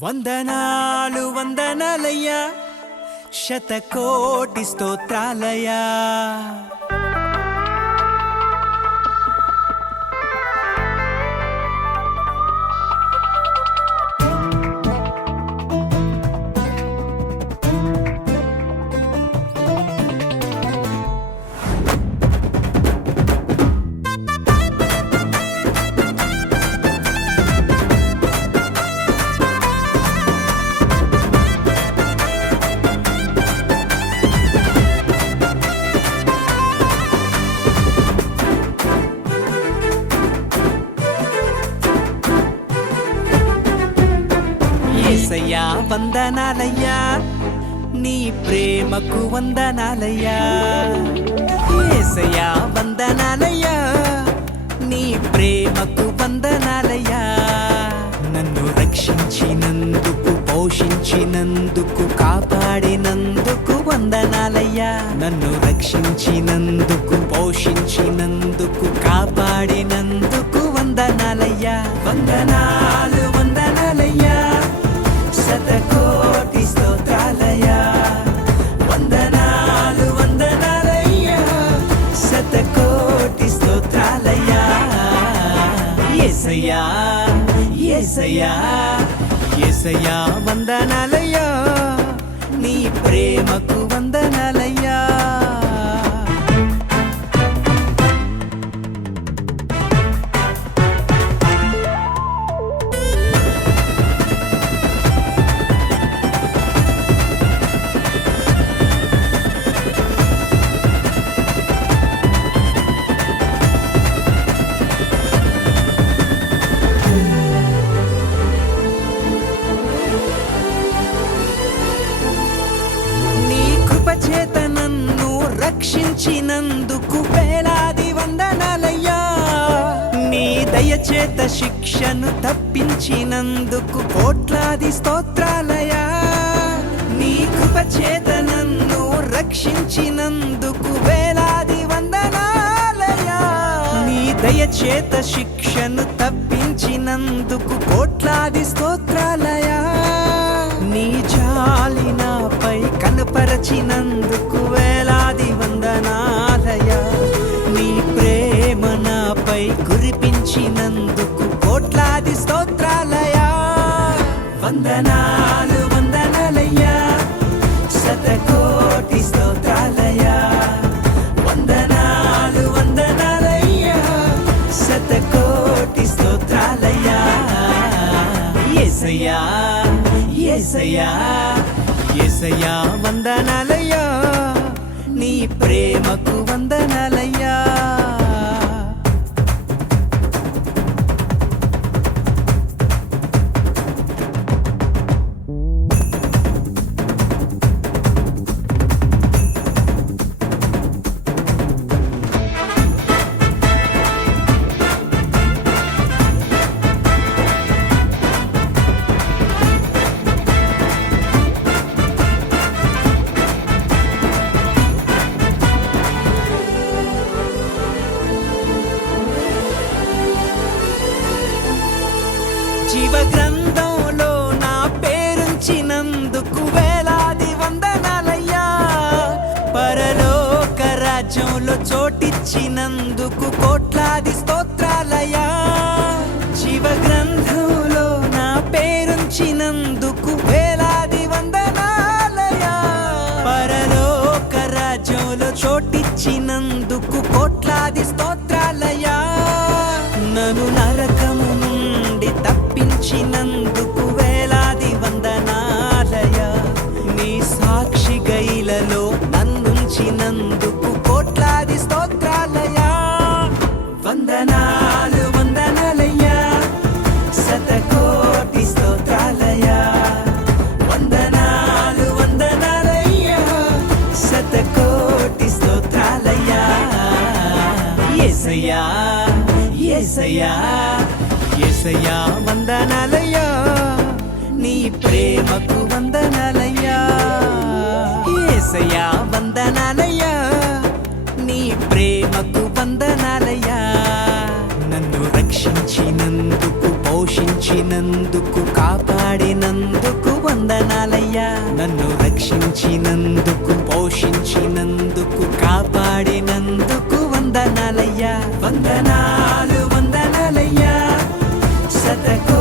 వందనాలు వందనాలయ్యా, శతకోటి స్తోత్రాలయ్యా. యేసయ్యా వందనాలయ్యా, నీ ప్రేమకు వందనాలయ్యా. యేసయ్యా వందనాలయ్యా, నీ ప్రేమకు వందనాలయ్యా. నన్ను రక్షించినందుకు, పోషించినందుకు, కాపాడినందుకు వందనాలయ్యా. నన్ను రక్షించినందుకు, పోషించినందుకు, కాపాడినందుకు వందనాలయ్యా. వందనాలు వందనాలయ్యా, శతకోటి స్తోత్రాలయ్యా. వందనాలు వందనాలయ్యా, శతకోటి స్తోత్రాలయ్యా. యేసయ్యా యేసయ్యా యేసయ్యా వందనాలయ్యా, నీ ప్రేమకు వందనాలయ్యా. చేత నన్ను రక్షించినందుకు వేలాది వందనాలయ్యా. నీ దయచేత శిక్షను తప్పించినందుకు కోట్లాది స్తోత్రాలయ్యా. నీ కృప చేత నన్ను రక్షించినందుకు వేలాది వందనాలయ్యా. నీ దయచేత శిక్షను తప్పించినందుకు కోట్లాది స్తోత్రాలయ్యా. నీ జాలి నాపై కనపరచినందుకు వేలాది వందనాలయ్యా. నీ ప్రేమ నాపై కురిపించినందుకు కోట్లాది స్తోత్రాలయ్యా. వందనాలు వందనాలయ్యా, శతకోటి స్తోత్రాలయ్యా. వందనాలు వందనాలయ్యా, శతకోటి స్తోత్రాలయ్యా. యేసయ్యా యేసయ్యా యేసయ్యా వందనాలయ్యా, నీ ప్రేమకు వందనాలయ్యా. జీవ గ్రంథంలో నా పేరుంచినందుకు వేలాది వందనాలయ్యా. పరలోక రాజ్యంలో చోటిచ్చినందుకు కోట్లాది స్తోత్రాలయ్యా. జీవ గ్రంథంలో నా పేరుంచినందుకు వేలాది వందనాలయ్యా. పరలోక రాజ్యంలో చోటిచ్చినందుకు కోట్లాది స్తోత్రాలయ్యా. నన్ను నరకము నుండి తప్పించినందుకు వేలాది వందనాలయ్యా. నీ సాక్షి గైలలో నన్నుంచినందుకు కోట్లాది స్తోత్రాలయ్యా. వందనాలు వందనాలయ్యా, శతకోటి స్తోత్రాలయ్యా. వందనాలు వందనాలయ్యా, శతకోటి స్తోత్రాలయ్యా. యేసయ్యా యేసయ్యా యేసయ్యా వందనాలయ్యా, నీ ప్రేమకు వందనాలయ్యా. యేసయ్యా వందనాలయ్యా, నీ ప్రేమకు వందనాలయ్యా. నన్ను రక్షించినందుకు, పోషించిన రక్షించినందుకు కాపాడినందుకు వందనాలయ్యా. నన్ను రక్షించినందుకు పోషించినందుకు కాపాడినందుకు వందనాలయ్యా. వందనాలు వందనాలయ్యా. శతకోటి